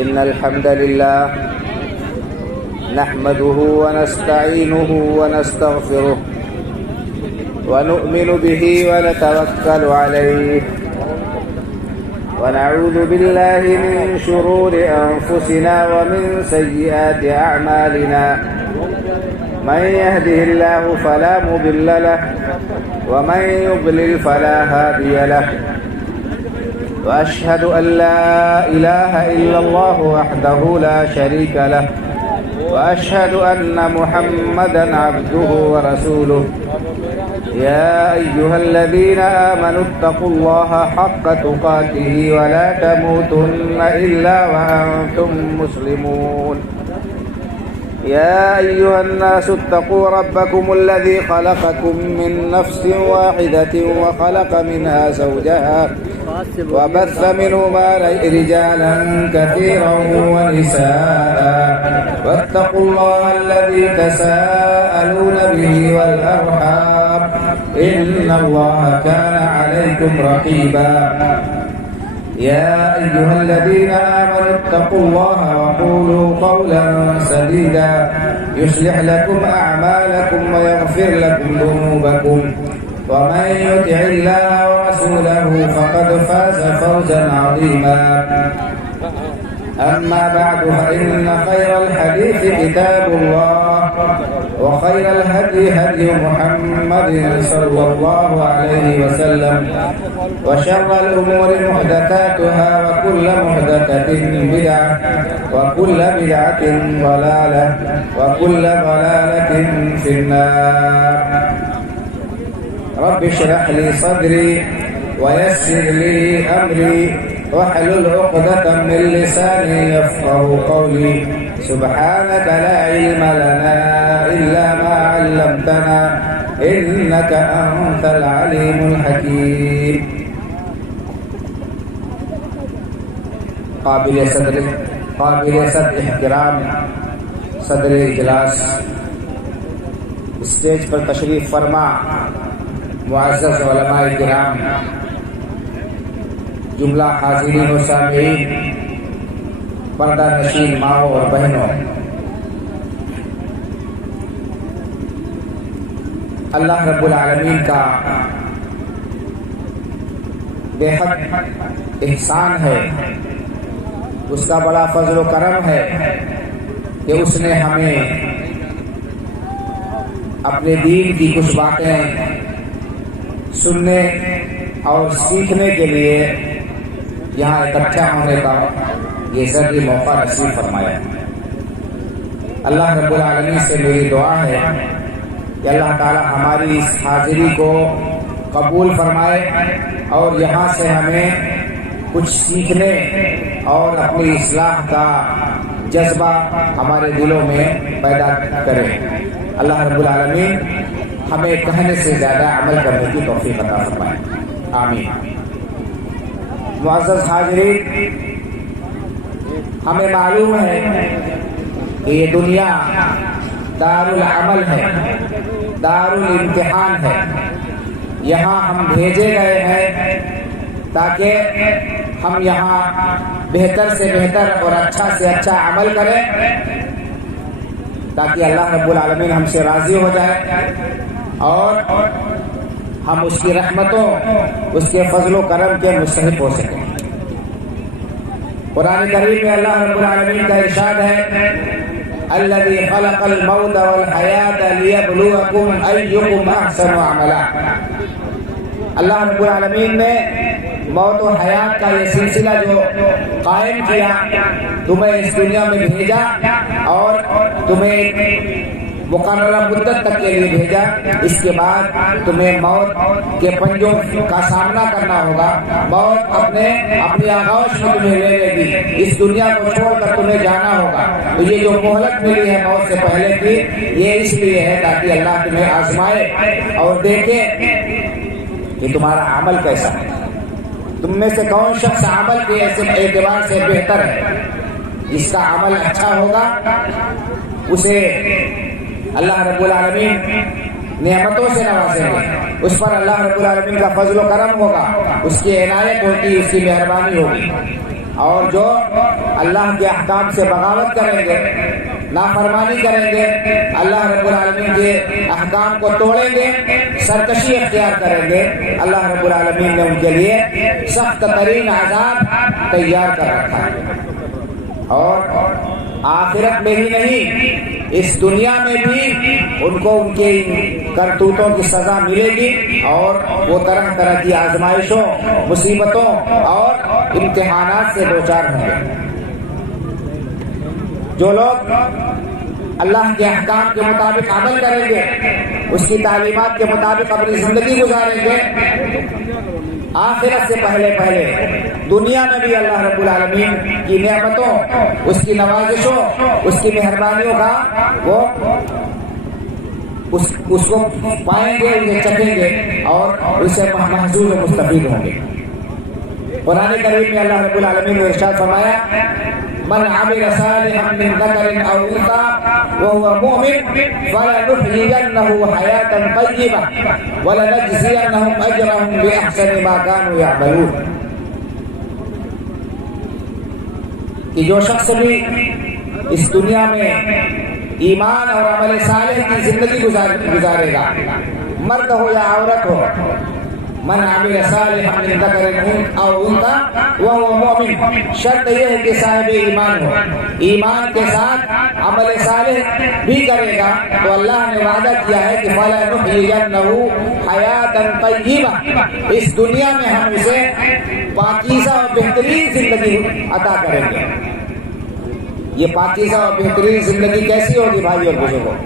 إن الحمد لله نحمده ونستعينه ونستغفره ونؤمن به ونتوكل عليه ونعوذ بالله من شرور أنفسنا ومن سيئات أعمالنا من يهده الله فلا مضل له ومن يضلل فلا هادي له وأشهد أن لا إله إلا الله وحده لا شريك له وأشهد أن محمدا عبده ورسوله يا أيها الذين آمنوا اتقوا الله حق تقاته ولا تموتن إلا وأنتم مسلمون يا أيها الناس اتقوا ربكم الذي خلقكم من نفس واحدة وخلق منها زوجها وبث منهما رجالا كثيرا ونساء واتقوا الله الذي تساءلون به والأرحام إن الله كان عليكم رقيبا يا أيها الذين آمنوا اتقوا الله وقولوا قولا سديدا يصلح لكم أعمالكم ويغفر لكم ذنوبكم ومن يطع الله ورسوله فقد فاز فوزا عظيما أما بعد فإن خير الحديث كتاب الله وخير الهدي هدي محمد صلى الله عليه وسلم وشر الأمور محدثاتها وكل محدثة بدعة وكل بدعة ضلالة وكل ضلالة في النار رب اشرح لي صدري ويسر لي أمري واحلل عقدة من لساني يفقه قولي سبحانك لا علم لنا إلا ما علمتنا إنك أنت العليم الحكيم. قابل صدر احترام صدر اجلاس اسٹیج پر تشریف فرما معزز علماء کرام، جملہ حاضرین و سامعین، پردہ نشین ماؤں اور بہنوں، اللہ رب العالمین کا بے حد احسان ہے، اس کا بڑا فضل و کرم ہے کہ اس نے ہمیں اپنے دین کی کچھ باتیں سننے اور سیکھنے کے لیے یہاں اکٹھا ہونے کا یہ ذریعہ موقع نصیب فرمایا. اللہ رب العالمین سے میری دعا ہے کہ اللہ تعالی ہماری اس حاضری کو قبول فرمائے اور یہاں سے ہمیں کچھ سیکھنے اور اپنی اصلاح کا جذبہ ہمارے دلوں میں پیدا کرے. اللہ رب العالمین ہمیں کہنے سے زیادہ عمل کرنے کی توفیق عطا فرمائے. آمین. معزز حاضرین، ہمیں معلوم ہے کہ یہ دنیا دار العمل ہے، دار الامتحان ہے. یہاں ہم بھیجے گئے ہیں تاکہ ہم یہاں بہتر سے بہتر اور اچھا سے اچھا عمل کریں تاکہ اللہ رب العالمین ہم سے راضی ہو جائے اور ہم اس کی رحمتوں، اس کے فضل و کرم کے مستحق ہو سکیں. قرآن کریم میں اللہ رب العالمین کا ارشاد ہے الذی خلق الموت والحیات لیبلوکم ایکم احسن عملا. اللہ رب العالمین نے موت و حیات کا یہ سلسلہ جو قائم کیا، تمہیں اس دنیا میں بھیجا اور تمہیں مقررہ مدت تک کے لیے بھیجا. اس کے بعد تمہیں موت کے پنجوں کا سامنا کرنا ہوگا. موت اپنی آغوش میں تمہیں لے لے گی. اس دنیا کو چھوڑ کر تمہیں جانا ہوگا. تو یہ جو مہلت ملی ہے موت سے پہلے کی، یہ اس لیے ہے تاکہ اللہ تمہیں آزمائے اور دیکھے کہ تمہارا عمل کیسا ہے. تم میں سے کون شخص عمل کے اعتبار سے بہتر ہے. جس کا عمل اچھا ہوگا اسے اللہ رب العالمین نعمتوں سے نوازیں گے. اس پر اللہ رب العالمین کا فضل و کرم ہوگا، اس کی عنایت ہوگی، اس کی مہربانی ہوگی. اور جو اللہ کے احکام سے بغاوت کریں گے، نافرمانی کریں گے، اللہ رب العالمین کے احکام کو توڑیں گے، سرکشی اختیار کریں گے، اللہ رب العالمین نے ان کے لیے سخت ترین عذاب تیار کر رکھا ہے۔ اور آخرت میں ہی نہیں، اس دنیا میں بھی ان کو ان کے کرتوتوں کی سزا ملے گی، اور وہ طرح طرح کی آزمائشوں، مصیبتوں اور امتحانات سے دوچار ہوں گے۔ جو لوگ اللہ کے احکام کے مطابق عمل کریں گے، اس کی تعلیمات کے مطابق اپنی زندگی گزاریں گے، آخرت سے پہلے دنیا میں بھی اللہ رب العالمین کی نعمتوں، اس کی نوازشوں، اس کی مہربانیوں کا وہ اس کو پائیں گے، اسے چکھیں گے اور اسے محظوظ و مستفید ہوں گے۔ قرآن کریم میں اللہ رب العالمین نے ارشاد فرمایا، من عمل صالحا من ذکر او انثى وهو مؤمن فلنحيينه حياة طیبة ولنجزینهم اجرهم باحسن ما كانوا يعملون۔ کہ جو شخص بھی اس دنیا میں ایمان اور عمل صالح کی زندگی گزارے گا، مرد ہو یا عورت ہو، من عمل صالحا من ذکر او انثى وهو مؤمن، شرط یہ ہے کہ صاحب ایمان ہو، ایمان کے ساتھ عمل صالح بھی کرے گا، تو اللہ نے وعدہ کیا ہے کہ فَلَنُحْيِيَنَّهُ حَيَاةً طَيِّبَةً، اس دنیا میں ہم اسے پاکیزہ اور بہترین زندگی عطا کریں گے۔ یہ پاکیزہ اور بہترین زندگی کیسی ہوگی بھائی اور بزرگوں؟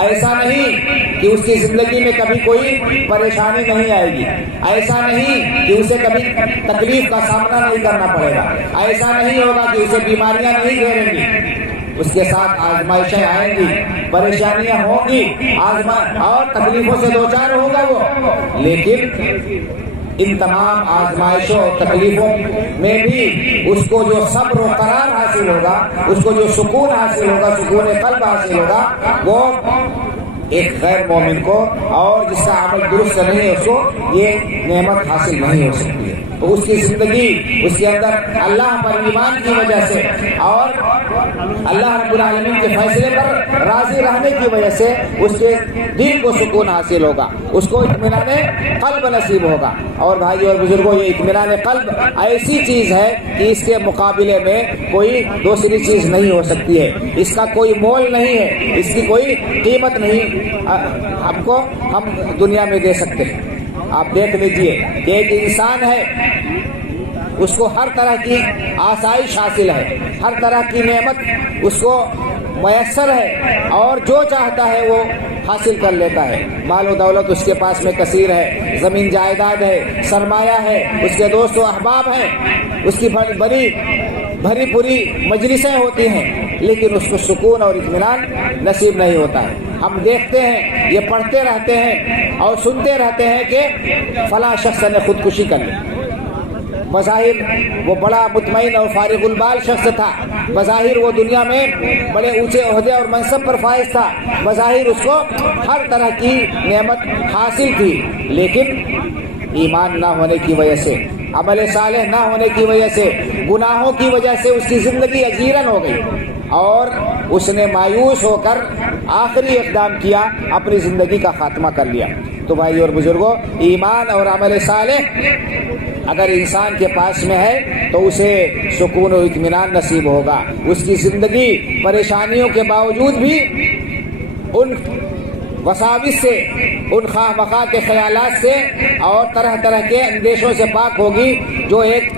ایسا نہیں کہ اس کی زندگی میں کبھی کوئی پریشانی نہیں آئے گی، ایسا نہیں کہ اسے کبھی تکلیف کا سامنا نہیں کرنا پڑے گا، ایسا نہیں ہوگا کہ اسے بیماریاں نہیں گھیریں گی، اس کے ساتھ آزمائشیں آئیں گی، پریشانیاں ہوں گی، اور تکلیفوں سے دوچار ہوگا وہ، لیکن ان تمام آزمائشوں اور تکلیفوں میں بھی اس کو جو صبر و قرار حاصل ہوگا، اس کو جو سکون حاصل ہوگا، سکون قلب حاصل ہوگا، وہ ایک غیر مومن کو اور جس کا عمل درست نہیں ہے اس کو یہ نعمت حاصل نہیں ہو سکتی ہے۔ تو اس کی زندگی، اس کے اندر اللہ پر ایمان کی وجہ سے اور اللہ رب العالمین کے فیصلے پر راضی رہنے کی وجہ سے اس کے دل کو سکون حاصل ہوگا، اس کو اطمینان قلب نصیب ہوگا۔ اور بھائی اور بزرگوں، یہ اطمینان قلب ایسی چیز ہے کہ اس کے مقابلے میں کوئی دوسری چیز نہیں ہو سکتی ہے، اس کا کوئی مول نہیں ہے، اس کی کوئی قیمت نہیں ہم دنیا میں دے سکتے ہیں۔ آپ دیکھ لیجئے کہ ایک انسان ہے، اس کو ہر طرح کی آسائش حاصل ہے، ہر طرح کی نعمت اس کو میسر ہے، اور جو چاہتا ہے وہ حاصل کر لیتا ہے، مال و دولت اس کے پاس میں کثیر ہے، زمین جائیداد ہے، سرمایہ ہے، اس کے دوست و احباب ہیں، اس کی بھری پوری مجلسیں ہوتی ہیں، لیکن اس کو سکون اور اطمینان نصیب نہیں ہوتا ہے۔ ہم دیکھتے ہیں، یہ پڑھتے رہتے ہیں اور سنتے رہتے ہیں کہ فلاں شخص نے خودکشی کر لی، بظاہر وہ بڑا مطمئن اور فارغ البال شخص تھا، بظاہر وہ دنیا میں بڑے اونچے عہدے اور منصب پر فائز تھا، بظاہر اس کو ہر طرح کی نعمت حاصل تھی، لیکن ایمان نہ ہونے کی وجہ سے، عمل صالح نہ ہونے کی وجہ سے، گناہوں کی وجہ سے اس کی زندگی اجیرن ہو گئی، اور اس نے مایوس ہو کر آخری اقدام کیا، اپنی زندگی کا خاتمہ کر لیا۔ تو بھائی اور بزرگوں، ایمان اور عمل صالح اگر انسان کے پاس میں ہے تو اسے سکون و اطمینان نصیب ہوگا، اس کی زندگی پریشانیوں کے باوجود بھی ان وساوس سے، ان خواہ مخواہ کے خیالات سے اور طرح طرح کے اندیشوں سے پاک ہوگی جو ایک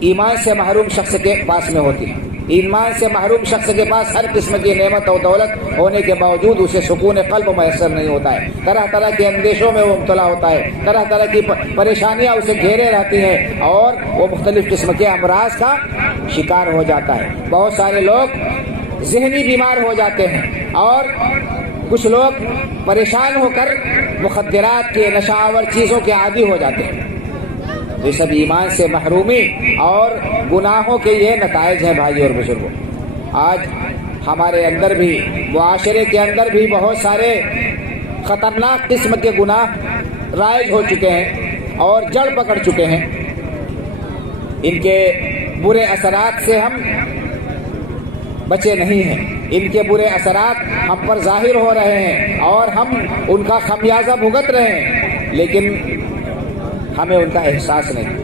ایمان سے محروم شخص کے پاس میں ہوتی ہے۔ ایمان سے محروم شخص کے پاس ہر قسم کی نعمت اور دولت ہونے کے باوجود اسے سکون قلب میسر نہیں ہوتا ہے، طرح طرح کے اندیشوں میں وہ مبتلا ہوتا ہے، طرح طرح کی پریشانیاں اسے گھیرے رہتی ہیں، اور وہ مختلف قسم کے امراض کا شکار ہو جاتا ہے۔ بہت سارے لوگ ذہنی بیمار ہو جاتے ہیں، اور کچھ لوگ پریشان ہو کر مخدرات کے، نشہ آور چیزوں کے عادی ہو جاتے ہیں۔ یہ سب ایمان سے محرومی اور گناہوں کے یہ نتائج ہیں بھائی اور بزرگوں۔ آج ہمارے اندر بھی، معاشرے کے اندر بھی بہت سارے خطرناک قسم کے گناہ رائج ہو چکے ہیں اور جڑ پکڑ چکے ہیں۔ ان کے برے اثرات سے ہم بچے نہیں ہیں، ان کے برے اثرات ہم پر ظاہر ہو رہے ہیں اور ہم ان کا خمیازہ بھگت رہے ہیں، لیکن ہمیں ان کا احساس نہیں،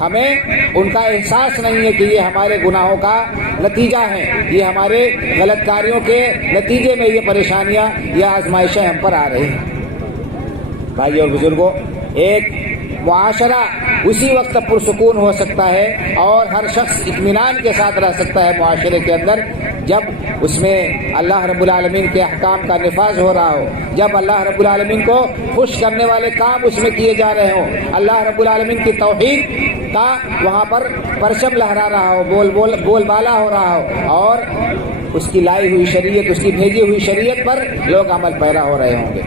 ہمیں ان کا احساس نہیں ہے کہ یہ ہمارے گناہوں کا نتیجہ ہے، یہ ہمارے غلط کاریوں کے نتیجے میں یہ پریشانیاں یا آزمائشیں ہم پر آ رہی ہیں۔ بھائی اور بزرگوں، ایک معاشرہ اسی وقت پرسکون ہو سکتا ہے اور ہر شخص اطمینان کے ساتھ رہ سکتا ہے معاشرے کے اندر جب اس میں اللہ رب العالمین کے احکام کا نفاذ ہو رہا ہو، جب اللہ رب العالمین کو خوش کرنے والے کام اس میں کیے جا رہے ہوں، اللہ رب العالمین کی توحید کا وہاں پر پرچم لہرا رہا ہو، بول بالا ہو رہا ہو، اور اس کی لائی ہوئی شریعت، اس کی بھیجی ہوئی شریعت پر لوگ عمل پیرا ہو رہے ہوں گے۔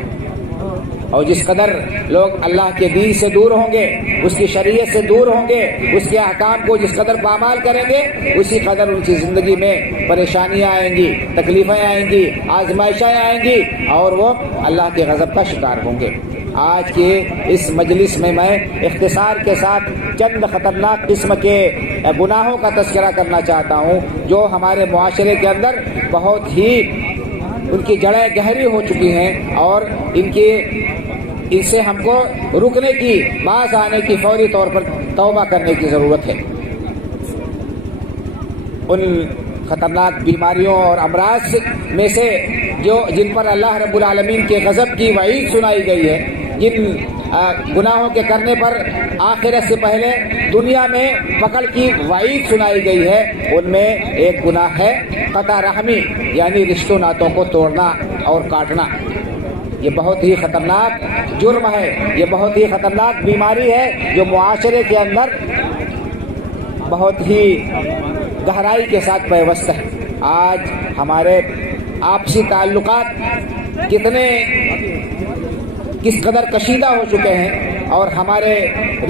اور جس قدر لوگ اللہ کے دین سے دور ہوں گے، اس کی شریعت سے دور ہوں گے، اس کے احکام کو جس قدر پامال کریں گے، اسی قدر ان کی زندگی میں پریشانیاں آئیں گی، تکلیفیں آئیں گی، آزمائشیں آئیں گی اور وہ اللہ کے غضب کا شکار ہوں گے۔ آج کے اس مجلس میں اختصار کے ساتھ چند خطرناک قسم کے گناہوں کا تذکرہ کرنا چاہتا ہوں جو ہمارے معاشرے کے اندر بہت ہی ان کی جڑیں گہری ہو چکی ہیں اور ان سے ہم کو رکنے کی، باز آنے کی، فوری طور پر توبہ کرنے کی ضرورت ہے۔ ان خطرناک بیماریوں اور امراض میں سے جن پر اللہ رب العالمین کے غضب کی وعید سنائی گئی ہے، جن گناہوں کے کرنے پر آخرت سے پہلے دنیا میں پکڑ کی وعید سنائی گئی ہے، ان میں ایک گناہ ہے قطع رحمی، یعنی رشتوں ناتوں کو توڑنا اور کاٹنا۔ یہ بہت ہی خطرناک جرم ہے، یہ بہت ہی خطرناک بیماری ہے جو معاشرے کے اندر بہت ہی گہرائی کے ساتھ پیوست ہے۔ آج ہمارے آپسی تعلقات کس قدر کشیدہ ہو چکے ہیں اور ہمارے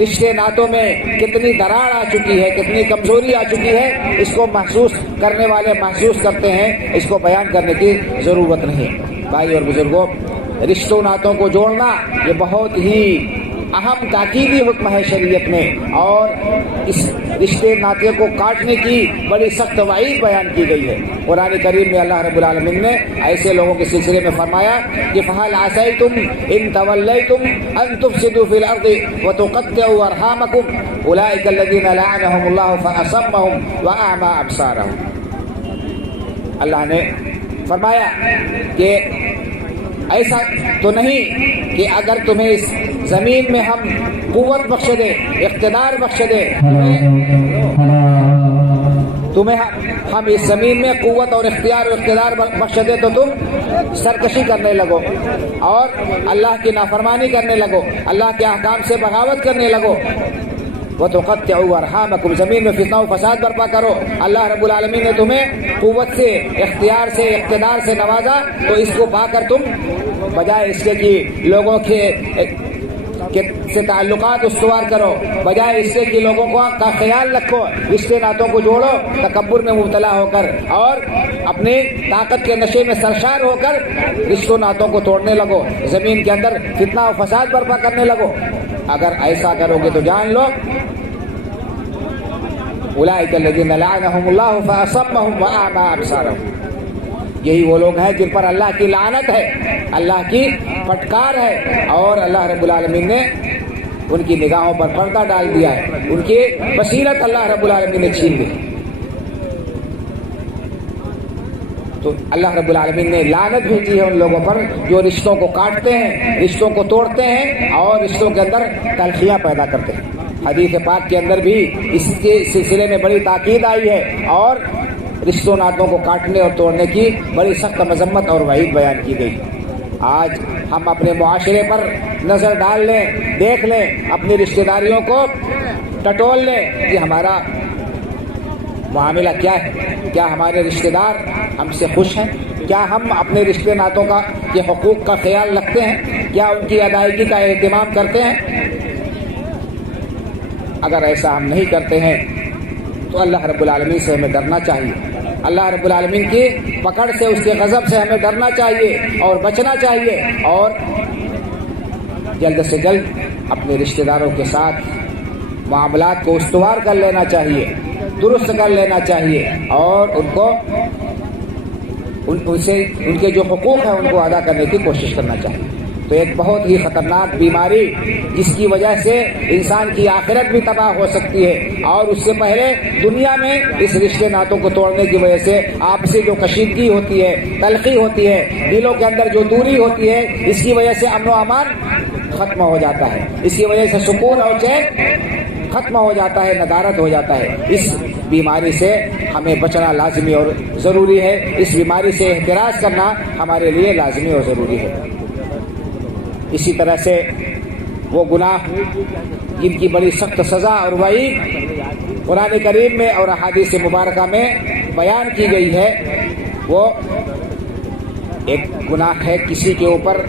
رشتے ناتوں میں کتنی دراڑ آ چکی ہے، کتنی کمزوری آ چکی ہے، اس کو محسوس کرنے والے محسوس کرتے ہیں، اس کو بیان کرنے کی ضرورت نہیں۔ بھائی اور بزرگوں، رشتوں ناتوں کو جوڑنا یہ بہت ہی اہم تاکیدی حکم ہے شریعت میں، اور اس رشتے ناطے کو کاٹنے کی بڑی سخت وعید بیان کی گئی ہے۔ قرآن کریم میں اللہ رب العالمین نے ایسے لوگوں کے سلسلے میں فرمایا کہ فَهَلْ عَسَيْتُمْ إِن تَوَلَّيْتُمْ أَن تُفْسِدُوا فِي الْأَرْضِ وَتُقَطِّعُوا أَرْحَامَكُمْ أُولَٰئِكَ الَّذِينَ لَعَنَهُمُ اللَّهُ فَأَصَمَّهُمْ وَأَعْمَىٰ أَبْصَارَهُمْ۔ اللہ نے فرمایا کہ ایسا تو نہیں کہ اگر تمہیں اس زمین میں ہم قوت بخش دے، اقتدار بخش دے، تمہیں ہم اس زمین میں قوت اور اقتدار بخش دے تو تم سرکشی کرنے لگو اور اللہ کی نافرمانی کرنے لگو، اللہ کے احکام سے بغاوت کرنے لگو۔ وَتُقَطِّعُوا أَرْحَامَكُمْ، زمین میں فتنہ و فساد برپا کرو۔ اللہ رب العالمین نے تمہیں قوت سے، اختیار سے، اقتدار سے نوازا، تو اس کو پا کر تم بجائے اس کے کہ لوگوں سے تعلقات استوار کرو، بجائے اس سے کہ لوگوں کا خیال رکھو، رشتے ناتوں کو جوڑو، تکبر میں مبتلا ہو کر اور اپنی طاقت کے نشے میں سرشار ہو کر رشتوں ناتوں کو توڑنے لگو، زمین کے اندر فتنہ و فساد برپا کرنے لگو۔ اگر ایسا کرو گے تو جان لو اولئک الذین لعنهم اللہ فاصمهم واعمی ابصارهم، یہی وہ لوگ ہیں جن پر اللہ کی لعنت ہے، اللہ کی پھٹکار ہے، اور اللہ رب العالمین نے ان کی نگاہوں پر پردہ ڈال دیا ہے، ان کی بصیرت اللہ رب العالمین نے چھین دی۔ تو اللہ رب العالمین نے لعنت بھیجی ہے ان لوگوں پر جو رشتوں کو کاٹتے ہیں، رشتوں کو توڑتے ہیں اور رشتوں کے اندر تلخیاں پیدا کرتے ہیں۔ حدیث پاک کے اندر بھی اس کے سلسلے میں بڑی تاکید آئی ہے اور رشتوں ناتوں کو کاٹنے اور توڑنے کی بڑی سخت مذمت اور وعید بیان کی گئی۔ آج ہم اپنے معاشرے پر نظر ڈال لیں، دیکھ لیں، اپنی رشتہ داریوں کو ٹٹول لیں کہ ہمارا معاملہ کیا ہے، کیا ہمارے رشتہ دار ہم سے خوش ہیں، کیا ہم اپنے رشتے ناتوں کے حقوق کا خیال رکھتے ہیں، کیا ان کی ادائیگی کا اہتمام کرتے ہیں؟ اگر ایسا ہم نہیں کرتے ہیں تو اللہ رب العالمین سے ہمیں ڈرنا چاہیے، اللہ رب العالمین کی پکڑ سے، اس کے غضب سے ہمیں ڈرنا چاہیے اور بچنا چاہیے، اور جلد سے جلد اپنے رشتہ داروں کے ساتھ معاملات کو استوار کر لینا چاہیے، درست کر لینا چاہیے، اور ان سے ان کے جو حقوق ہیں ان کو ادا کرنے کی کوشش کرنا چاہیے۔ تو ایک بہت ہی خطرناک بیماری جس کی وجہ سے انسان کی آخرت بھی تباہ ہو سکتی ہے، اور اس سے پہلے دنیا میں اس رشتے ناتوں کو توڑنے کی وجہ سے آپسی جو کشیدگی ہوتی ہے، تلخی ہوتی ہے، دلوں کے اندر جو دوری ہوتی ہے، اس کی وجہ سے امن و امان ختم ہو جاتا ہے، اس کی وجہ سے سکون اور چین ختم ہو جاتا ہے، ندارت ہو جاتا ہے۔ اس بیماری سے ہمیں بچنا لازمی اور ضروری ہے، اس بیماری سے احتراز کرنا ہمارے لیے لازمی اور ضروری ہے۔ اسی طرح سے وہ گناہ جن کی بڑی سخت سزا اور وعید قرآن کریم میں اور احادیث مبارکہ میں بیان کی گئی ہے، وہ ایک گناہ ہے کسی کے اوپر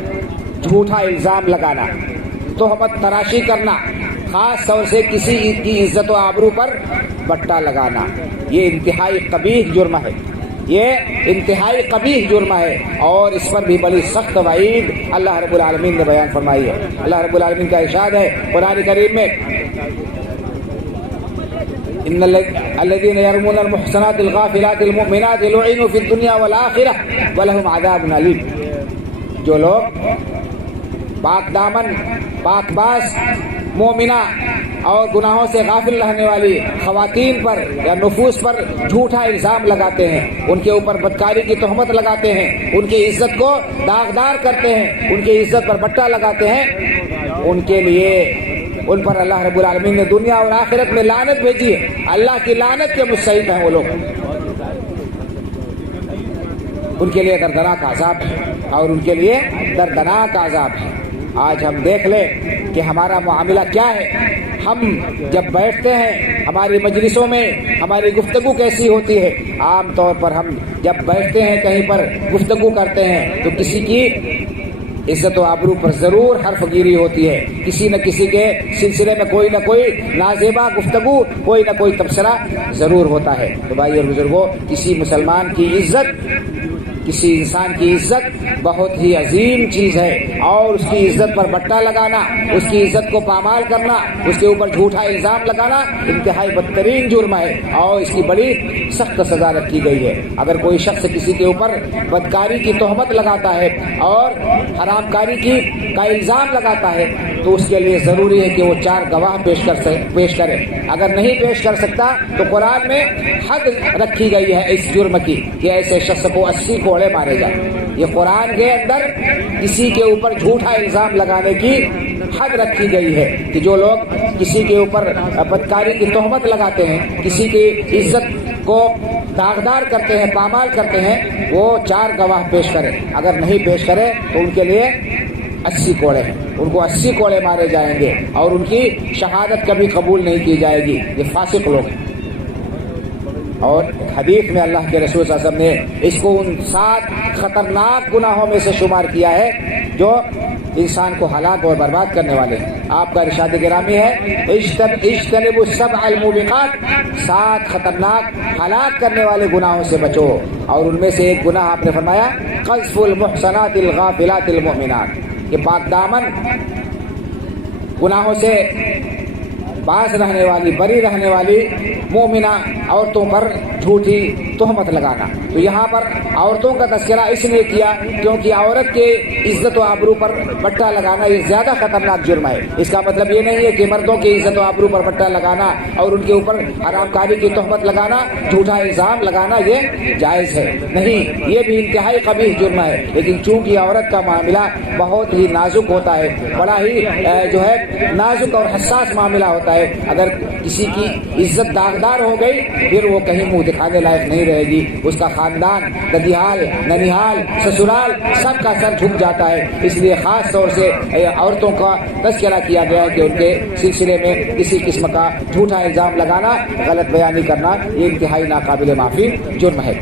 جھوٹا الزام لگانا، تہمت تراشی کرنا، خاص طور سے کسی کی عزت و آبرو پر بٹا لگانا۔ یہ انتہائی قبیح جرم ہے، یہ انتہائی قبیح جرم ہے، اور اس پر بھی بڑی سخت وعید اللہ رب العالمین نے بیان فرمائی ہے۔ اللہ رب العالمین کا ارشاد ہے قرآن کریم میں، ان الذين يرمون المحصنات الغافلات المؤمنات لعنوا في الدنيا والآخرة ولهم عذاب أليم۔ جو لوگ پاک دامن، پاک باز، مومنہ اور گناہوں سے غافل رہنے والی خواتین پر یا نفوس پر جھوٹا الزام لگاتے ہیں، ان کے اوپر بدکاری کی تہمت لگاتے ہیں، ان کی عزت کو داغدار کرتے ہیں، ان کی عزت پر بٹا لگاتے ہیں، ان کے لیے، ان پر اللہ رب العالمین نے دنیا اور آخرت میں لعنت بھیجی ہے۔ اللہ کی لعنت کے مستحق ہیں وہ لوگ، ان کے لیے دردناک عذاب ہے، اور ان کے لیے دردناک عذاب ہے۔ آج ہم دیکھ لیں کہ ہمارا معاملہ کیا ہے۔ ہم جب بیٹھتے ہیں ہماری مجلسوں میں ہماری گفتگو کیسی ہوتی ہے؟ عام طور پر ہم جب بیٹھتے ہیں کہیں پر گفتگو کرتے ہیں تو کسی کی عزت و آبرو پر ضرور حرف گیری ہوتی ہے، کسی نہ کسی کے سلسلے میں کوئی نہ کوئی نازیبا گفتگو، کوئی نہ کوئی تبصرہ ضرور ہوتا ہے۔ تو بھائی اور بزرگوں، کسی مسلمان کی عزت، کسی انسان کی عزت بہت ہی عظیم چیز ہے، اور اس کی عزت پر بٹا لگانا، اس کی عزت کو پامال کرنا، اس کے اوپر جھوٹا الزام لگانا انتہائی بدترین جرم ہے، اور اس کی بڑی سخت سزا رکھی گئی ہے۔ اگر کوئی شخص کسی کے اوپر بدکاری کی تہمت لگاتا ہے اور حرام کاری کا الزام لگاتا ہے تو اس کے لیے ضروری ہے کہ وہ 4 گواہ پیش کرے۔ اگر نہیں پیش کر سکتا تو قرآن میں حد رکھی گئی ہے اس جرم کی کہ ایسے شخص کو 80 کوڑے مارے جائیں۔ یہ قرآن کے اندر کسی کے اوپر جھوٹا الزام لگانے کی حد رکھی گئی ہے کہ جو لوگ کسی کے اوپر بدکاری کی تہمت لگاتے ہیں، کسی کی عزت کو داغدار کرتے ہیں، پامال کرتے ہیں، وہ 4 گواہ پیش کریں۔ اگر نہیں پیش کرے تو ان کے لیے 80 کوڑے ہیں، ان کو 80 کوڑے مارے جائیں گے، اور ان کی شہادت کبھی قبول نہیں کی جائے گی۔ یہ فاسق لوگ ہیں۔ اور حدیث میں اللہ کے رسول صلی اللہ علیہ وسلم نے اس کو ان 7 خطرناک گناہوں میں سے شمار کیا ہے جو انسان کو ہلاک اور برباد کرنے والے ہیں۔ آپ کا ارشاد گرامی ہے، اجتنبوا السبع الموبقات، 7 خطرناک ہلاک کرنے والے گناہوں سے بچو، اور ان میں سے ایک گناہ آپ نے فرمایا قذف المحصنات الغافلات المؤمنات، کہ پاک دامن گناہوں سے باز رہنے والی، بری رہنے والی مومنہ عورتوں پر جھوٹی تہمت لگانا۔ تو یہاں پر عورتوں کا تذکرہ اس لیے کیا کیونکہ عورت کے عزت و آبرو پر بٹا لگانا یہ زیادہ خطرناک جرم ہے۔ اس کا مطلب یہ نہیں ہے کہ مردوں کی عزت و آبرو پر بٹا لگانا اور ان کے اوپر حرام کاری کی تہمت لگانا، جھوٹا الزام لگانا یہ جائز ہے، نہیں، یہ بھی انتہائی قبیح جرم ہے۔ لیکن چونکہ عورت کا معاملہ بہت ہی نازک ہوتا ہے، بڑا ہی نازک اور حساس معاملہ ہوتا ہے، اگر کسی کی عزت داغدار ہو گئی پھر وہ کہیں منہ دکھانے لائق نہیں رہے گی، اس کا خاندان، ددیال، ننیال، سسرال سب کا سر جھک جاتا ہے۔ اس لیے خاص طور سے عورتوں کا تذکرہ کیا گیا ہے کہ ان کے سلسلے میں کسی قسم کا جھوٹا الزام لگانا، غلط بیانی کرنا یہ انتہائی ناقابل معافی جرم ہے۔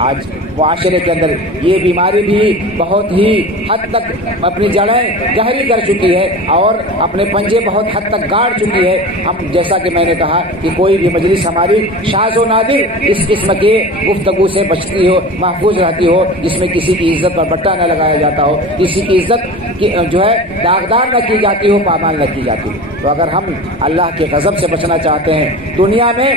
آج معاشرے کے اندر یہ بیماری بھی بہت ہی حد تک اپنی جڑیں گہری کر چکی ہے اور اپنے پنجے بہت حد تک گاڑ چکی ہے. ہم جیسا کہ میں نے کہا کہ کوئی بھی مجلس ہماری شاذ و نادر اس قسم کے گفتگو سے بچتی ہو, محفوظ رہتی ہو, جس میں کسی کی عزت پر بٹا نہ لگایا جاتا ہو, کسی کی عزت جو ہے داغدار نہ کی جاتی ہو, پامال نہ کی جاتی ہو. تو اگر ہم اللہ کے غضب سے بچنا چاہتے ہیں, دنیا میں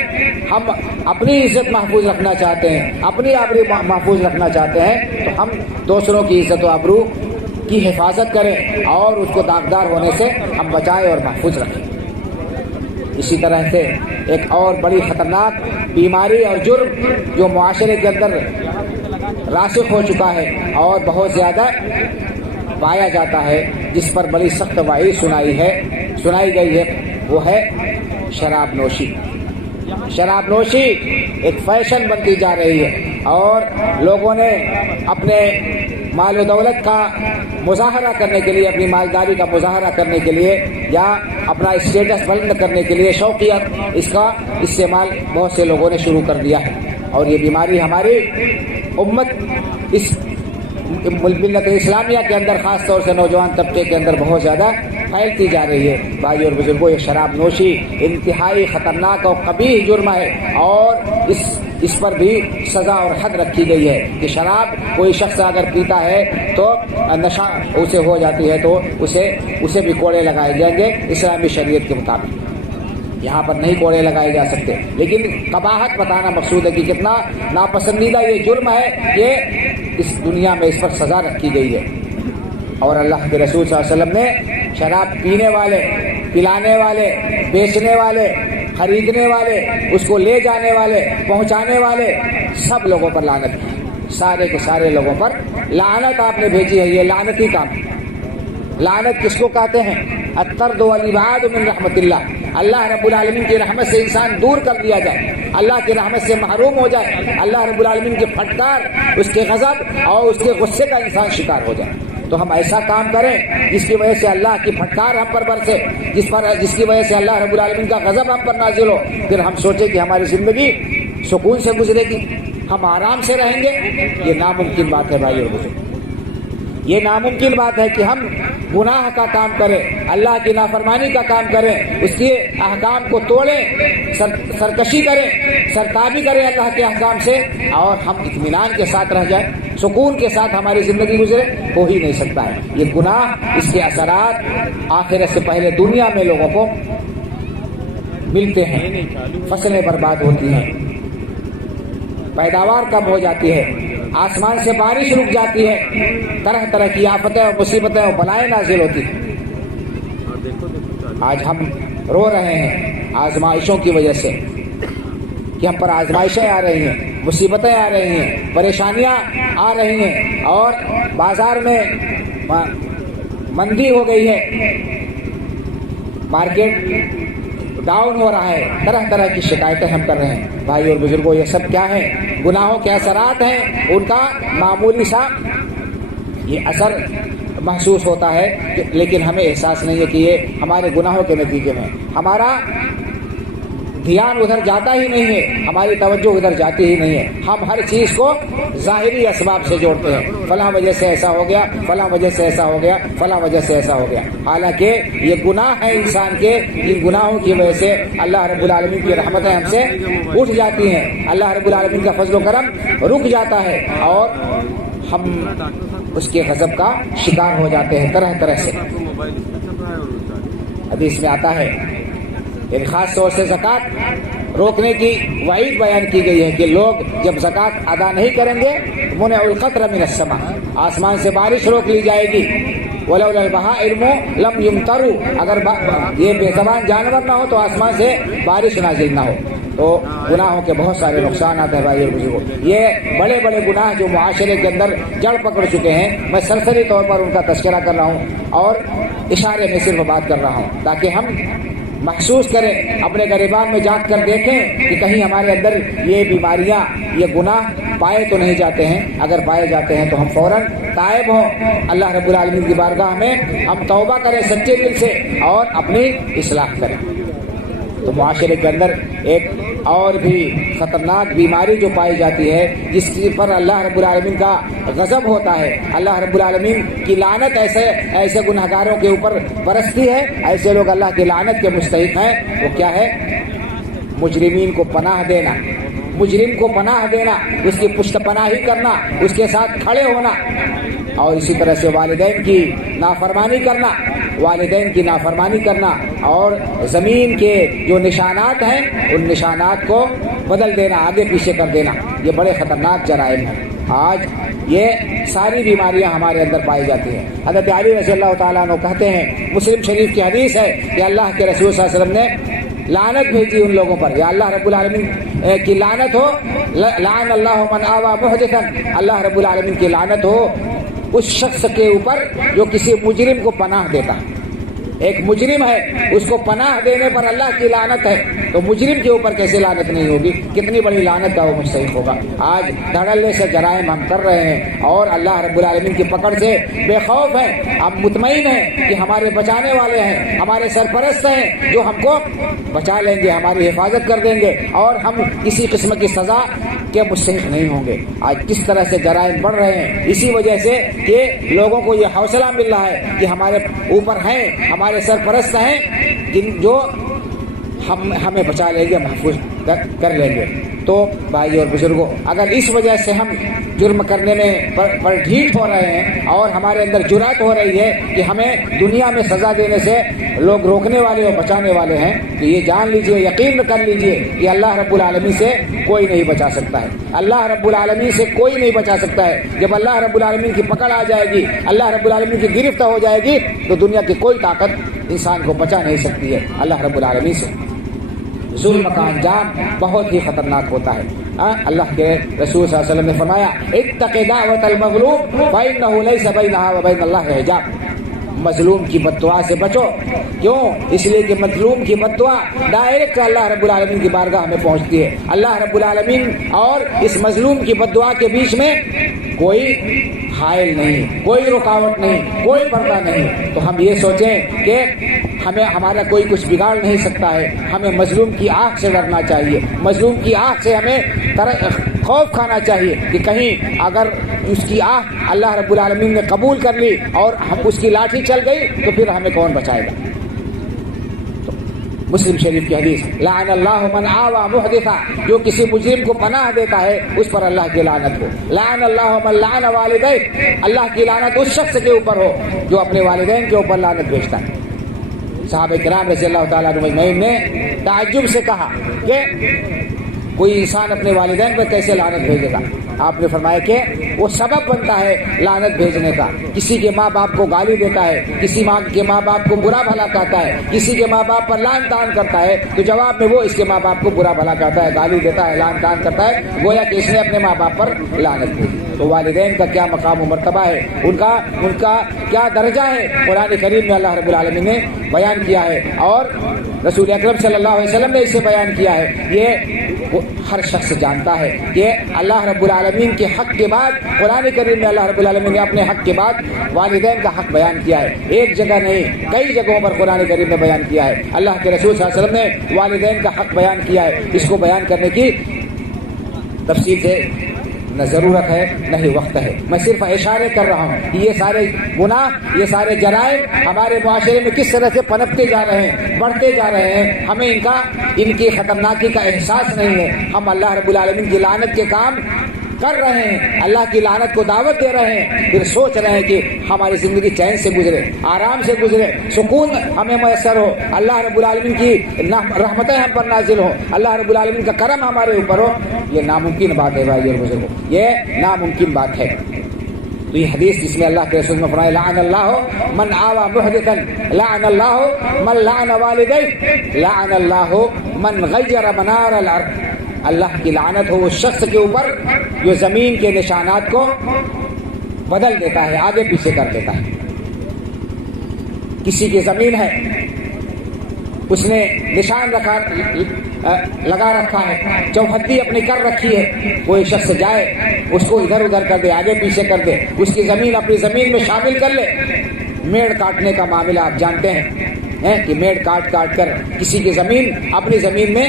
ہم اپنی عزت محفوظ رکھنا چاہتے ہیں, اپنی آبرو محفوظ رکھنا چاہتے ہیں, تو ہم دوسروں کی عزت و آبرو کی حفاظت کریں اور اس کو داغدار ہونے سے ہم بچائیں اور محفوظ رکھیں. اسی طرح سے ایک اور بڑی خطرناک بیماری اور جرم جو معاشرے کے اندر راسخ ہو چکا ہے اور بہت زیادہ پایا جاتا ہے, جس پر بڑی سخت وعید سنائی گئی ہے, وہ ہے شراب نوشی. شراب نوشی ایک فیشن بنتی جا رہی ہے اور لوگوں نے اپنے مال و دولت کا مظاہرہ کرنے کے لیے, اپنی مالداری کا مظاہرہ کرنے کے لیے یا اپنا اسٹیٹس بلند کرنے کے لیے شوقیت اس کا استعمال بہت سے لوگوں نے شروع کر دیا ہے. اور یہ بیماری ہماری امت اس ملت اسلامیہ کے اندر خاص طور سے نوجوان طبقے کے اندر بہت زیادہ پھیلتی جا رہی ہے. بھائی اور بزرگوں, یہ شراب نوشی انتہائی خطرناک اور قبیح جرم ہے اور اس پر بھی سزا اور حد رکھی گئی ہے کہ شراب کوئی شخص اگر پیتا ہے تو نشہ اسے ہو جاتی ہے تو اسے بھی کوڑے لگائے جائیں گے اسلامی شریعت کے مطابق. یہاں پر نہیں کوڑے لگائے جا سکتے, لیکن قباحت بتانا مقصود ہے کہ کتنا ناپسندیدہ یہ جرم ہے کہ اس دنیا میں اس پر سزا رکھی گئی ہے. اور اللہ کے رسول صلی اللہ علیہ وسلم نے شراب پینے والے, پلانے والے, بیچنے والے, خریدنے والے, اس کو لے جانے والے, پہنچانے والے سب لوگوں پر لعنت کی. سارے کے سارے لوگوں پر لعنت آپ نے بھیجی ہے. یہ لعنتی کام. لعنت کس کو کہتے ہیں؟ الطرد والابعاد من رحمت اللہ. اللہ رب العالمین کی رحمت سے انسان دور کر دیا جائے, اللہ کی رحمت سے محروم ہو جائے, اللہ رب العالمین کی پھٹکار, اس کے غضب اور اس کے غصے کا انسان شکار ہو جائے. تو ہم ایسا کام کریں جس کی وجہ سے اللہ کی پھٹکار ہم پر برسے, جس کی وجہ سے اللہ رب العالمین کا غضب ہم پر نازل ہو. پھر ہم سوچیں کہ ہماری زندگی سکون سے گزرے گی, ہم آرام سے رہیں گے. یہ ناممکن بات ہے بھائی اور بزرگ, یہ ناممکن بات ہے کہ ہم گناہ کا کام کریں, اللہ کی نافرمانی کا کام کریں, اس کے احکام کو توڑیں, سرکشی کریں, سرتابی کریں اللہ کے احکام سے, اور ہم اطمینان کے ساتھ رہ جائیں, سکون کے ساتھ ہماری زندگی گزرے. ہو ہی نہیں سکتا ہے. یہ گناہ, اس کے اثرات آخرت سے پہلے دنیا میں لوگوں کو ملتے ہیں. فصلیں برباد ہوتی ہیں, پیداوار کم ہو جاتی ہے, آسمان سے بارش رک جاتی ہے, طرح طرح کی آفتیں اور مصیبتیں اور بلائیں نازل ہوتی ہیں. آج ہم رو رہے ہیں آزمائشوں کی وجہ سے کہ ہم پر آزمائشیں آ رہی ہیں, مصیبتیں آ رہی ہیں, پریشانیاں آ رہی ہیں, اور بازار میں مندی ہو گئی ہے, مارکیٹ ڈاؤن ہو رہا ہے, طرح طرح کی شکایتیں ہم کر رہے ہیں. بھائی اور بزرگوں, یہ سب کیا ہے؟ گناہوں کے اثرات ہیں. ان کا معمولی سا یہ اثر محسوس ہوتا ہے, لیکن ہمیں احساس نہیں ہے کہ یہ ہمارے گناہوں کے نتیجے میں. ہمارا دھیان ادھر جاتا ہی نہیں ہے, ہماری توجہ ادھر جاتی ہی نہیں ہے. ہم ہر چیز کو ظاہری اسباب سے جوڑتے ہیں, فلاں وجہ سے ایسا ہو گیا, فلاں وجہ سے ایسا ہو گیا, فلاں وجہ سے ایسا ہو گیا. حالانکہ یہ گناہ ہے انسان کے. ان گناہوں کی وجہ سے اللہ رب العالمین کی رحمتیں ہم سے اٹھ جاتی ہیں, اللہ رب العالمین کا فضل و کرم رک جاتا ہے, اور ہم اس کے غضب کا شکار ہو جاتے ہیں طرح طرح سے. حدیث میں آتا ہے, ایک خاص طور سے زکوٰۃ روکنے کی وعید بیان کی گئی ہے کہ لوگ جب زکوٰۃ ادا نہیں کریں گے منع القطر من السماء, آسمان سے بارش روک لی جائے گی. ولولا البهائم لم يمطروا, اگر یہ بے زبان جانور نہ ہو تو آسمان سے بارش نازل نہ ہو. تو گناہوں کے بہت سارے نقصانات ہیں بھائی اور بزرگوں. یہ بڑے بڑے گناہ جو معاشرے کے اندر جڑ پکڑ چکے ہیں, میں سرسری طور پر ان کا تذکرہ کر رہا ہوں اور اشارے میں صرف بات کر رہا ہوں تاکہ ہم محسوس کریں, اپنے گریبان میں جھانک کر دیکھیں کہ کہیں ہمارے اندر یہ بیماریاں, یہ گناہ پائے تو نہیں جاتے ہیں. اگر پائے جاتے ہیں تو ہم فوراً تائب ہوں, اللہ رب العالمین کی بارگاہ میں ہم توبہ کریں سچے دل سے اور اپنی اصلاح کریں. تو معاشرے کے اندر ایک اور بھی خطرناک بیماری جو پائی جاتی ہے، جس پر اللہ رب العالمین کا غضب ہوتا ہے، اللہ رب العالمین کی لعنت ایسے گنہگاروں کے اوپر برستی ہے، ایسے لوگ اللہ کی لعنت کے مستحق ہیں، وہ کیا ہے؟ مجرمین کو پناہ دینا، مجرم کو پناہ دینا، اس کی پشت پناہی کرنا، اس کے ساتھ کھڑے ہونا، اور اسی طرح سے والدین کی نافرمانی کرنا اور زمین کے جو نشانات ہیں ان نشانات کو بدل دینا، آگے پیچھے کر دینا، یہ بڑے خطرناک جرائم ہیں۔ آج یہ ساری بیماریاں ہمارے اندر پائی جاتی ہیں۔ حضرت علی رضی اللہ تعالیٰ عنہ کہتے ہیں، مسلم شریف کی حدیث ہے کہ اللہ کے رسول صلی اللہ علیہ وسلم نے لعنت بھیجی ان لوگوں پر، یا اللہ رب العالمین کی لعنت ہو، لعن اللہ من آوى محدثا، اللہ رب العالمین کی لعنت ہو اس شخص کے اوپر جو کسی مجرم کو پناہ دیتا۔ ایک مجرم ہے، اس کو پناہ دینے پر اللہ کی لعنت ہے، تو مجرم کے اوپر کیسے لعنت نہیں ہوگی؟ کتنی بڑی لعنت کا وہ مستحق ہوگا۔ آج دھڑلے سے جرائم ہم کر رہے ہیں اور اللہ رب العالمین کی پکڑ سے بے خوف ہیں، ہم مطمئن ہیں کہ ہمارے بچانے والے ہیں، ہمارے سرپرست ہیں جو ہم کو بچا لیں گے، ہماری حفاظت کر دیں گے اور ہم کسی قسم کی سزا کے مستحق نہیں ہوں گے۔ آج کس طرح سے جرائم بڑھ رہے ہیں، اسی وجہ سے کہ لوگوں کو یہ حوصلہ مل رہا ہے کہ ہمارے اوپر ہیں، ہمارے سرپرست ہیں جو ہمیں بچا لیں گے، محفوظ کر لیں گے۔ تو بھائی اور بزرگوں، اگر اس وجہ سے ہم جرم کرنے میں پر ڈھیٹ ہو رہے ہیں اور ہمارے اندر جرأت ہو رہی ہے کہ ہمیں دنیا میں سزا دینے سے لوگ روکنے والے اور بچانے والے ہیں، تو یہ جان لیجئے، یقین کر لیجئے کہ اللہ رب العالمین سے کوئی نہیں بچا سکتا ہے۔ اللہ رب العالمین سے کوئی نہیں بچا سکتا ہے۔ جب اللہ رب العالمین کی پکڑ آ جائے گی، اللہ رب العالمین کی گرفت ہو جائے گی، تو دنیا کی کوئی طاقت انسان کو بچا نہیں سکتی ہے اللہ رب العالمین سے۔ ظلم کا انجام بہت ہی خطرناک ہوتا ہے۔ اللہ کے رسول صلی اللہ علیہ وسلم نے فرمایا، اتق دعوت المظلوم فإنه ليس بينها وبين الله حجاب، مظلوم کی بد دعا سے بچو۔ کیوں؟ اس لیے کہ مظلوم کی بد دعا ڈائریکٹ اللہ رب العالمین کی بارگاہ میں پہنچتی ہے۔ اللہ رب العالمین اور اس مظلوم کی بد دعا کے بیچ میں کوئی حائل نہیں، کوئی رکاوٹ نہیں، کوئی پردہ نہیں۔ تو ہم یہ سوچیں کہ ہمارا کوئی کچھ بگاڑ نہیں سکتا ہے، ہمیں مظلوم کی آنکھ سے ڈرنا چاہیے، مظلوم کی آنکھ سے ہمیں خوف کھانا چاہیے کہ کہیں اگر اس کی آنکھ اللہ رب العالمین نے قبول کر لی اور اس کی لاٹھی چل گئی تو پھر ہمیں کون بچائے گا؟ مسلم شریف کی حدیث، لعن اللہ من آوى محدثا، جو کسی مجرم کو پناہ دیتا ہے اس پر اللہ کی لعنت ہو۔ لعن اللہ من لعن والدیہ، اللہ کی لعنت اس شخص کے اوپر ہو جو اپنے والدین کے اوپر لعنت بھیجتا ہے۔ صحابہ کرام رضی اللہ تعالیٰ عنہ اجمعین نے تعجب سے کہا کہ کوئی انسان اپنے والدین پر کیسے لعنت بھیجے گا؟ آپ نے فرمایا کہ وہ سبب بنتا ہے لعنت بھیجنے کا۔ کسی کے ماں باپ کو گالی دیتا ہے، کسی کے ماں باپ کو برا بھلا کہتا ہے، کسی کے ماں باپ پر لعن طعن کرتا ہے، تو جواب میں وہ اس کے ماں باپ کو برا بھلا کہتا ہے، گالی دیتا ہے، لعن طعن کرتا ہے، گویا کہ اس نے اپنے ماں باپ پر لعنت بھیجی۔ تو والدین کا کیا مقام و مرتبہ ہے، ان کا کیا درجہ ہے، قرآن کریم میں اللہ رب العالمین نے بیان کیا ہے اور رسول اکرم صلی اللہ علیہ وسلم نے اسے بیان کیا ہے۔ یہ ہر شخص جانتا ہے کہ اللہ رب العالمین کے حق کے بعد قرآن کریم میں اللہ رب العالمین نے اپنے حق کے بعد والدین کا حق بیان کیا ہے۔ ایک جگہ نہیں، کئی جگہوں پر قرآن کریم نے بیان کیا ہے۔ اللہ کے رسول صلی اللہ علیہ وسلم نے والدین کا حق بیان کیا ہے۔ اس کو بیان کرنے کی تفصیل سے نہ ضرورت ہے نہ ہی وقت ہے، میں صرف اشارے کر رہا ہوں کہ یہ سارے گناہ، یہ سارے جرائم ہمارے معاشرے میں کس طرح سے پنپتے جا رہے ہیں، بڑھتے جا رہے ہیں۔ ہمیں ان کی خطرناکی کا احساس نہیں ہے۔ ہم اللہ رب العالمین کی لعنت کے کام کر رہے ہیں، اللہ کی لعنت کو دعوت دے رہے ہیں، پھر سوچ رہے ہیں کہ ہماری زندگی چین سے گزرے، آرام سے گزرے، سکون ہمیں میسر ہو، اللہ رب العالمین کی رحمتیں ہم پر نازل ہو، اللہ رب العالمین کا کرم ہمارے اوپر ہو۔ یہ ناممکن بات ہے بھائی اور بزرگوں، یہ ناممکن بات ہے۔ تو یہ حدیث جس میں اللہ کے رسول نے فرمایا، لعن اللہ من آوى محدثا، لعن اللہ من لعن والدیہ، لعن اللہ من غیر منار الارض، اللہ کی لعنت ہو اس شخص کے اوپر جو زمین کے نشانات کو بدل دیتا ہے، آگے پیچھے کر دیتا ہے۔ کسی کی زمین ہے، اس نے نشان لگا رکھا ہے، چوہدی اپنی کر رکھی ہے، کوئی شخص جائے اس کو ادھر ادھر کر دے، آگے پیچھے کر دے، اس کی زمین اپنی زمین میں شامل کر لے۔ میڑ کاٹنے کا معاملہ آپ جانتے ہیں کہ میڑ کاٹ کر کسی کی زمین اپنی زمین میں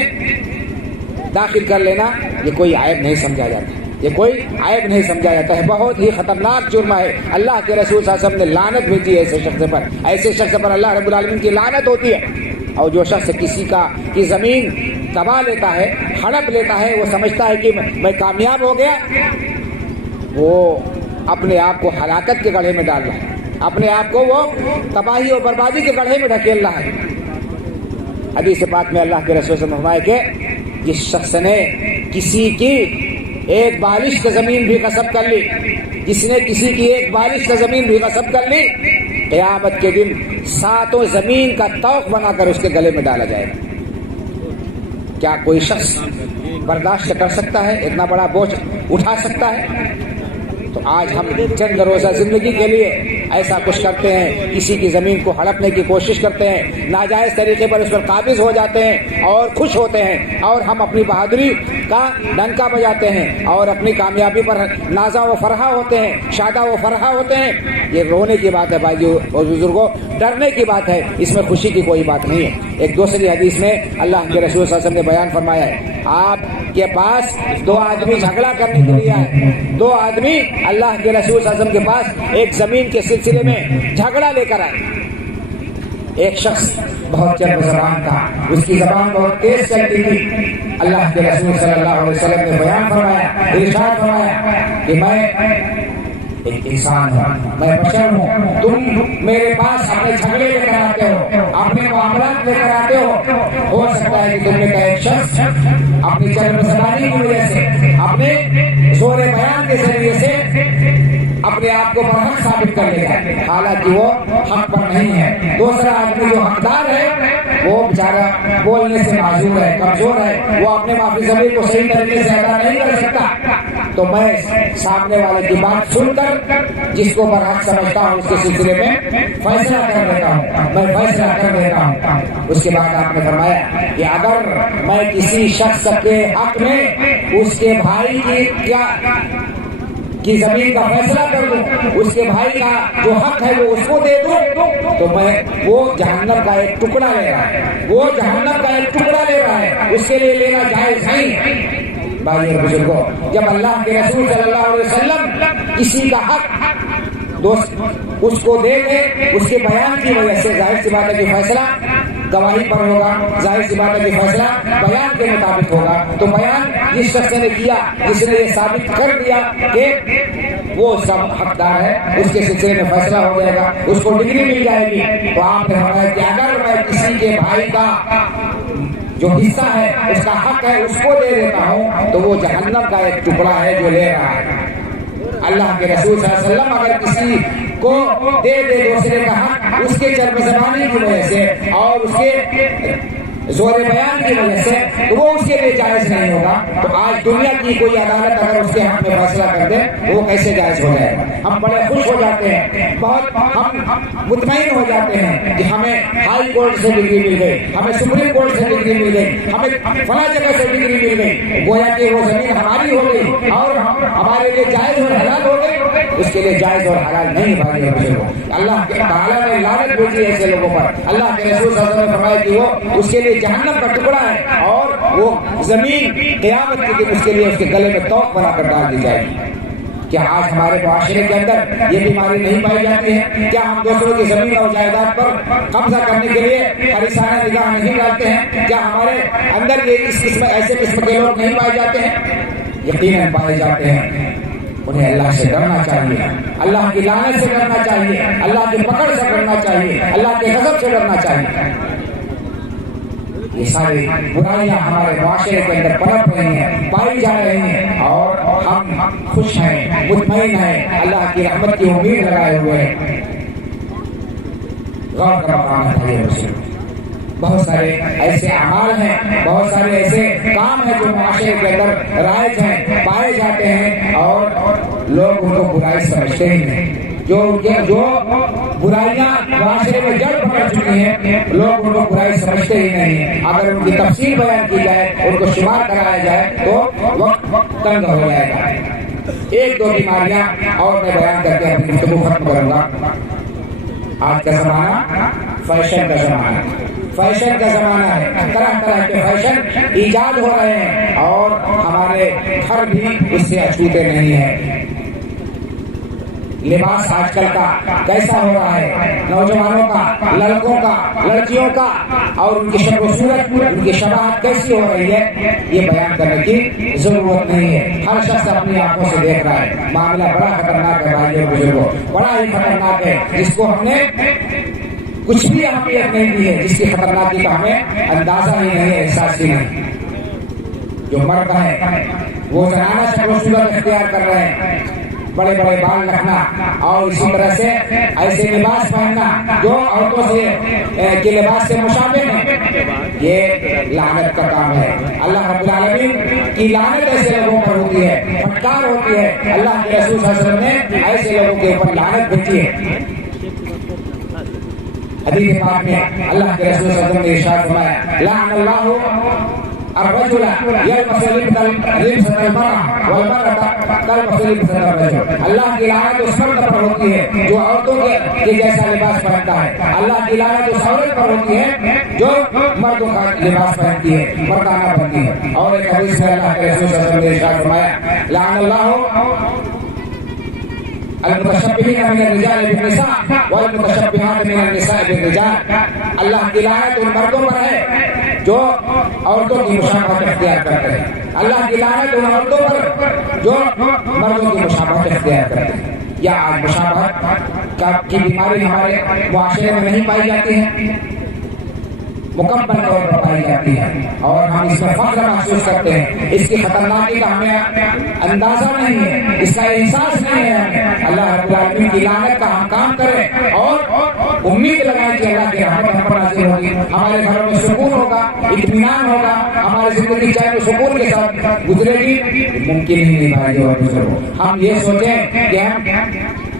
داخل کر لینا یہ کوئی عیب نہیں سمجھا جاتا، یہ کوئی عیب نہیں سمجھا جاتا ہے، بہت ہی خطرناک جرم ہے۔ اللہ کے رسول صلی اللہ علیہ وسلم نے لعنت بھیجی ہے ایسے شخص پر اللہ رب العالمین کی لعنت ہوتی ہے۔ اور جو شخص کسی کی زمین دبا لیتا ہے، ہڑپ لیتا ہے، وہ سمجھتا ہے کہ میں کامیاب ہو گیا، وہ اپنے آپ کو ہلاکت کے گڑھے میں ڈال رہا ہے، اپنے آپ کو وہ تباہی اور بربادی کے گڑھے میں ڈھکیل رہا ہے۔ حدیث پاک میں اللہ کے رسول صلی اللہ علیہ وسلم نے فرمایا کہ جس شخص نے کسی کی ایک بالش کا زمین بھی غصب کر لی، جس نے کسی کی ایک بالش کا زمین بھی غصب کر لی، قیامت کے دن 7 زمین کا طوق بنا کر اس کے گلے میں ڈالا جائے گا۔ کیا کوئی شخص برداشت کر سکتا ہے؟ اتنا بڑا بوجھ اٹھا سکتا ہے؟ تو آج ہم چند روزہ زندگی کے لیے ایسا کچھ کرتے ہیں، کسی کی زمین کو ہڑپنے کی کوشش کرتے ہیں، ناجائز طریقے پر اس پر قابض ہو جاتے ہیں اور خوش ہوتے ہیں، اور ہم اپنی بہادری کا ڈنکا بجاتے ہیں اور اپنی کامیابی پر نازا و فرحہ ہوتے ہیں، شادہ و فرحہ ہوتے ہیں۔ یہ رونے کی بات ہے بھائی اور بزرگوں، ڈرنے کی بات ہے، اس میں خوشی کی کوئی بات نہیں ہے۔ ایک دوسری حدیث میں اللہ کے رسول صلی اللہ علیہ وسلم نے بیان فرمایا ہے، آپ کے پاس 2 آدمی جھگڑا کرنے کے لیے آئے، 2 آدمی اللہ کے رسول صلی اللہ علیہ وسلم کے پاس ایک زمین کے سلسلے میں جھگڑا لے کر آئے۔ ایک شخص بہت چرب زبان تھا، اس کی زبان بہت تیز چلتی تھی۔ اللہ کے رسول صلی اللہ علیہ وسلم نے بیان فرمایا، ارشاد فرمایا کہ میں ایک انسان ہوں، میں بشر ہوں، تم میرے پاس اپنے جھگڑے لے کر آتے ہو، اپنے معاملات لے کر آتے ہو سکتا ہے کہ تم میں کا ایک شخص اپنی چرب زبانی کی وجہ سے، اپنے زور بیان کے ذریعے سے اپنے آپ کو برحق ثابت کر لے گا، حالانکہ وہ حق پر نہیں ہے۔ دوسرا آدمی جو حقدار ہے وہ بیچارہ بولنے سے معذور ہے، کمزور ہے، وہ اپنے معافی ضمیر کو صحیح طریقے سے ادا نہیں کر سکتا، تو میں سامنے والے کی بات سن کر جس کو برحق سمجھتا ہوں اس کے سلسلے میں فیصلہ کر دیتا ہوں، میں فیصلہ کر دیتا ہوں۔ اس کے بعد آپ نے فرمایا کہ اگر میں کسی شخص کے حق میں اس کے بھائی کی زمین کا فیصلہ کر دوں، اس کے بھائی کا جو حق ہے وہ اس کو دے دوں، تو میں وہ جہنم کا ایک ٹکڑا لے رہا ہے، وہ جہنم کا ایک ٹکڑا لے رہا ہے، اس کے لیے لینا جائز نہیں۔ بھائی اور بزرگوں، جب اللہ کے رسول صلی اللہ علیہ وسلم کسی کا حق دوست اس کو دے دے، اس کے بیان کی وجہ سے ظاہر سی بات ہے کہ فیصلہ گواہی پر ہوگا، ظاہر سی بات ہے کہ فیصلہ بیان کے مطابق ہوگا، تو بیان جس شخص نے کیا، جس نے یہ ثابت کر دیا کہ وہ سب حقدار ہے، اس کے سلسلے میں فیصلہ ہو جائے گا، اس کو ڈگری مل جائے گی۔ تو آپ نے فرمایا کہ اگر میں کسی کے بھائی کا جو حصہ ہے، اس کا حق ہے، اس کو دے دیتا ہوں، تو وہ جہنم کا ایک ٹکڑا ہے جو لے رہا ہے۔ اللہ کے رسول صلی اللہ علیہ وسلم اگر کسی کو دے دوسرے کا حق اس کے چرب زبانی کی وجہ سے اور اس کے زور بیان کی وجہ سے، تو وہ اس کے لیے جائز نہیں ہوگا۔ تو آج دنیا کی کوئی عدالت اگر اس کے حق میں فیصلہ کر دے وہ کیسے جائز ہو جائے گا؟ ہم بڑے خوش ہو جاتے ہیں، بہت ہم مطمئن ہو جاتے ہیں کہ ہمیں ہائی کورٹ سے ڈگری مل گئی، ہمیں سپریم کورٹ سے ڈگری مل گئی، ہمیں فلاں جگہ سے ڈگری مل گئی، گویا کہ وہ زمین ہماری ہو گئی اور ہمارے لیے جائز اور حلال ہو گئی۔ اس کے لیے جائز اور حلال نہیں بھائی بزرگوں، اللہ تعالیٰ نے لعنت بھیجی ایسے لوگوں پر۔ اللہ کے رسول صلی اللہ علیہ وسلم نے فرمایا کہ وہ اس کے لیے جہنم کا ٹکڑا ہے اور وہ زمین قیامت کے دن اس کے لیے اس کے گلے میں توق بنا کر ڈال دی جائے گی۔ کیا آج ہمارے معاشرے کے اندر یہ بیماری نہیں پائی جاتی ہے؟ کیا ہم دوسروں کی زمین اور جائیداد پر قبضہ کرنے کے لیے حریصانہ نگاہ نہیں ڈالتے ہیں؟ کیا ہمارے اندر یہ ایسے قسم کے لوگ نہیں پائے جاتے ہیں؟ یقیناً پائے جاتے ہیں۔ انہیں اللہ سے ڈرنا چاہیے، اللہ کی لعنت سے ڈرنا چاہیے، اللہ کی پکڑ سے ڈرنا چاہیے، اللہ کے غضب سے ڈرنا چاہیے۔ یہ ساری برائیاں ہمارے معاشرے کے اندر پنپ رہی ہیں، پائی جا رہی ہیں، اور ہم خوش ہیں، مطمئن ہیں، اللہ کی رحمت کی امید لگائے ہوئے ہیں۔ غور کا مقام ہے یہ، بہت سارے ایسے اعمال ہیں، بہت سارے ایسے کام ہیں جو معاشرے کے اندر رائج ہیں، پائے جاتے ہیں، اور لوگ ان کو برائی سمجھتے ہی نہیں۔ جو برائیاں معاشرے میں جڑ پکڑ چکی ہیں، لوگ ان کو برائی سمجھتے ہی نہیں ہیں۔ اگر ان کی تفصیل بیان کی جائے، ان کو شمار کرایا جائے تو وقت تنگ ہو جائے گا۔ 1-2 بیماریاں اور میں بیان کر کے اپنی گفتگو ختم کروں گا۔ آج کا زمانہ فیشن کا زمانہ، فیشن کا زمانہ ہے، طرح طرح کے فیشن ایجاد ہو رہے ہیں اور ہمارے گھر بھی اس سے اچھوتے نہیں ہیں۔ لباس آج کل کا کیسا ہو رہا ہے، نوجوانوں کا، لڑکوں کا، لڑکیوں کا، اور ان کی شکل و صورت، ان کی شباہت کیسی ہو رہی ہے، یہ بیان کرنے کی ضرورت نہیں ہے۔ ہر شخص اپنی آنکھوں سے دیکھ رہا ہے۔ معاملہ بڑا خطرناک ہے بھائیوں بزرگوں، بڑا ہی خطرناک ہے، جس کو ہم نے کچھ بھی اہمیت نہیں دی ہے، جس کی خطرناکی کا ہمیں اندازہ ہی نہیں ہے، احساس ہی نہیں۔ جو مرد ہے وہ زنانہ شکل و صورت اختیار کر رہے ہیں، بڑے بڑے بال رکھنا اور اسی طرح سے ایسے لباس پہننا جو عورتوں سے کے لباس سے مشابہ ہے، یہ لعنت کا کام ہے۔ اللہ رب العالمین کی لعنت ایسے لوگوں پر ہوتی ہے، پھٹکار ہوتی ہے۔ اللہ کے رسول صلی اللہ علیہ وسلم نے ایسے لوگوں کے اوپر لعنت بھیجی ہے۔ حدیث پاک میں اللہ کے رسول صلی اللہ علیہ وسلم نے ارشاد فرمایا، لعن اللہ الرجل يلبس لبس المرأة والمرأة تلبس لبس الرجل۔ اللہ کی لعنت اس مرد پر ہوتی ہے جو عورتوں کے جیسا لباس پہنتا ہے، اللہ کی لعنت اس عورت پر ہوتی ہے جو مردوں کا لباس پہنتی ہے، مردانہ بنتی ہے۔ اور ایک حدیث میں اللہ کے رسول صلی اللہ علیہ وسلم نے ارشاد فرمایا، لعن اللہ المتشبہین من الرجال بالنساء والمتشبہات من النساء بالرجال۔ اللہ کی لعنت ان مردوں پر ہے جو عورتوں کی مشابہت اختیار کرتے ہیں، اللہ کی لعنت ان عورتوں پر جو مردوں کی مشابہت اختیار کرتے ہیں۔ یا آج مشابہت کی بیماری ہمارے معاشرے میں نہیں پائی جاتی ہے، مکمل طور پر پائی جاتی ہے، اور ہم اس میں فخر محسوس کرتے ہیں۔ اس کی خطرناکی کا ہمیں اندازہ نہیں ہے، اس کا احساس نہیں ہے ہمیں۔ اللہ رب العالمین کی لعنت کا ہم کام کریں اور امید لگائیں کہ اللہ کی رحمت ہم پر نازل ہوگی، ہمارے گھروں میں سکون ہوگا، اطمینان ہوگا، ہماری زندگی چین و سکون کے ساتھ گزرے گی۔ ممکن ہی نہیں بھائی اور بزرگوں، ہم یہ سوچیں کہ ہم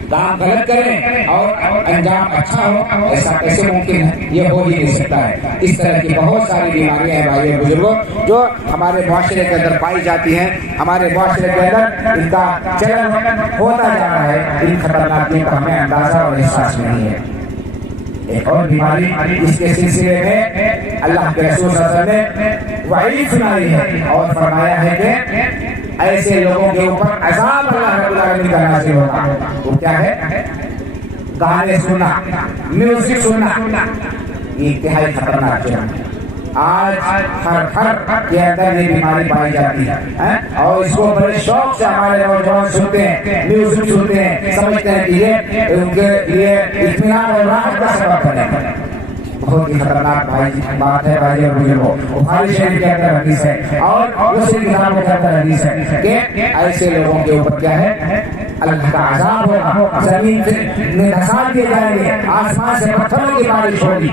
کام غلط کریں اور انجام اچھا ہو، ایسا کیسے ممکن ہے؟ یہ ہو ہی نہیں سکتا ہے۔ اس طرح کی بہت ساری بیماریاں ہیں بھائی اور بزرگوں جو ہمارے معاشرے کے اندر پائی جاتی ہیں، ہمارے معاشرے کے اندر ان کا چلن ہوتا جا رہا ہے۔ ان خطرناکیوں کا ہمیں اندازہ اور احساس نہیں ہے۔ ایک اور بیماری جس کے سلسلے میں اللہ کے رسول صلی اللہ علیہ وسلم نے وعید سنائی ہے اور فرمایا ہے کہ ایسے لوگوں کے اوپر عذاب اللہ رب العالمین کا نازل ہوگا۔ وہ کیا ہے؟ گانے سننا، میوزک سننا، یہ انتہائی خطرناک ہے۔ آج ہر گھر کے اندر یہ بیماری پائی جاتی ہے اور اس کو بڑے شوق سے ہمارے نوجوان سنتے ہیں، میوزک سنتے ہیں، سمجھتے ہیں کہ یہ ان کے لیے اطمینان اور راحت کا سبب بنے گا۔ بہت ہی خطرناک بات ہے بھائی اور بزرگوں۔ بخاری شریف کے اندر حدیث ہے اور دوسری کتابوں کے اندر حدیث ہے کہ ایسے لوگوں کے اوپر کیا ہے؟ اللہ کا عذاب ہوگا، زمین میں دھسا دیے جائیں گے، آسمان سے پتھروں کی بارش ہوگی۔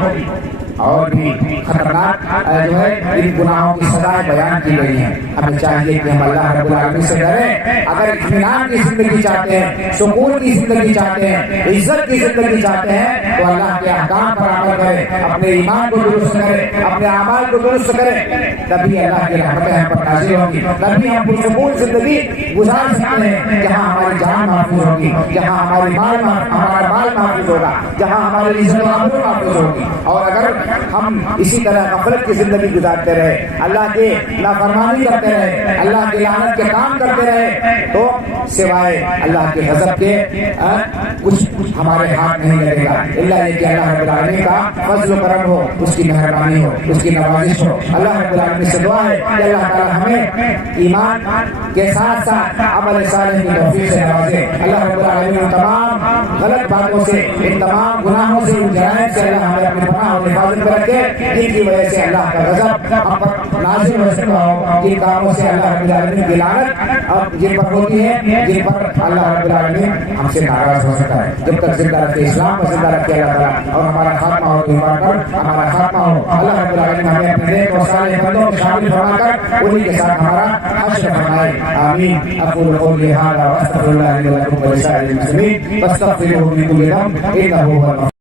اور بھی خطرناک جو ہے ان گناہوں کی سزائیں بیان کی گئی ہیں۔ ہمیں چاہیے کہ ہم اللہ رب العالمین سے ڈریں۔ اگر اطمینان کی زندگی چاہتے ہیں، سکون کی زندگی چاہتے ہیں، عزت کی زندگی چاہتے ہیں تو اللہ کے احکام پر عمل کریں، اپنے ایمان کو درست کریں، اپنے اعمال کو درست کریں، تبھی اللہ کی رحمتیں ہم پر نازل ہوں گی، تبھی ہم پرسکون زندگی گزار سکتے ہیں، جہاں ہماری جان محفوظ ہوگی، جہاں ہمارا مال محفوظ ہوگا، جہاں ہماری عزت و آبرو محفوظ ہوگی۔ اور اگر ہم اسی طرح غفلت کی زندگی گزارتے رہے، اللہ کی نافرمانی کرتے رہے، اللہ کی لعنت کے کام کرتے رہے، تو سوائے اللہ کے غضب کے کچھ ہمارے ہاتھ نہیں لگے گا، الا یہ کہ اللہ رب العالمین کا فضل و کرم ہو، اس کی مہربانی ہو، اس کی نوازش ہو۔ اللہ رب العالمین سے دعا ہے کہ اللہ تعالی ہمیں ایمان کے ساتھ ساتھ عمل صالح کی توفیق سے نوازے۔ اللہ رب العالمین ان تمام غلط باتوں سے، ان تمام گناہوں سے، ان جرائم سے اللہ ہمیں اپنے پناہ اور حفاظت میں رکھے، جن کی وجہ سے اللہ کا غضب ہم پر نازل ہو سکتا ہو، جن کاموں سے اللہ رب العالمین کی لعنت اب جن پر ہوتی ہے، جن پر اللہ رب العالمین ہم سے ناراض ہو سکتا ہے۔ جب تک زندہ رکھے اسلام کو زندہ رکھے اللہ تعالیٰ، اور ہمارا خاتمہ ہو ایمان پر ہمارا خاتمہ ہو، اللہ رب العالمین ہمیں اپنے نیک اور صالح بندوں میں شامل فرما کر انہی کے ساتھ ہمارا حشر فرمائے۔ آمین۔ اقول قولی ھذا واستغفر اللہ لي ولكم ولسائر المسلمين فاستغفروه من كل ذنب انه هو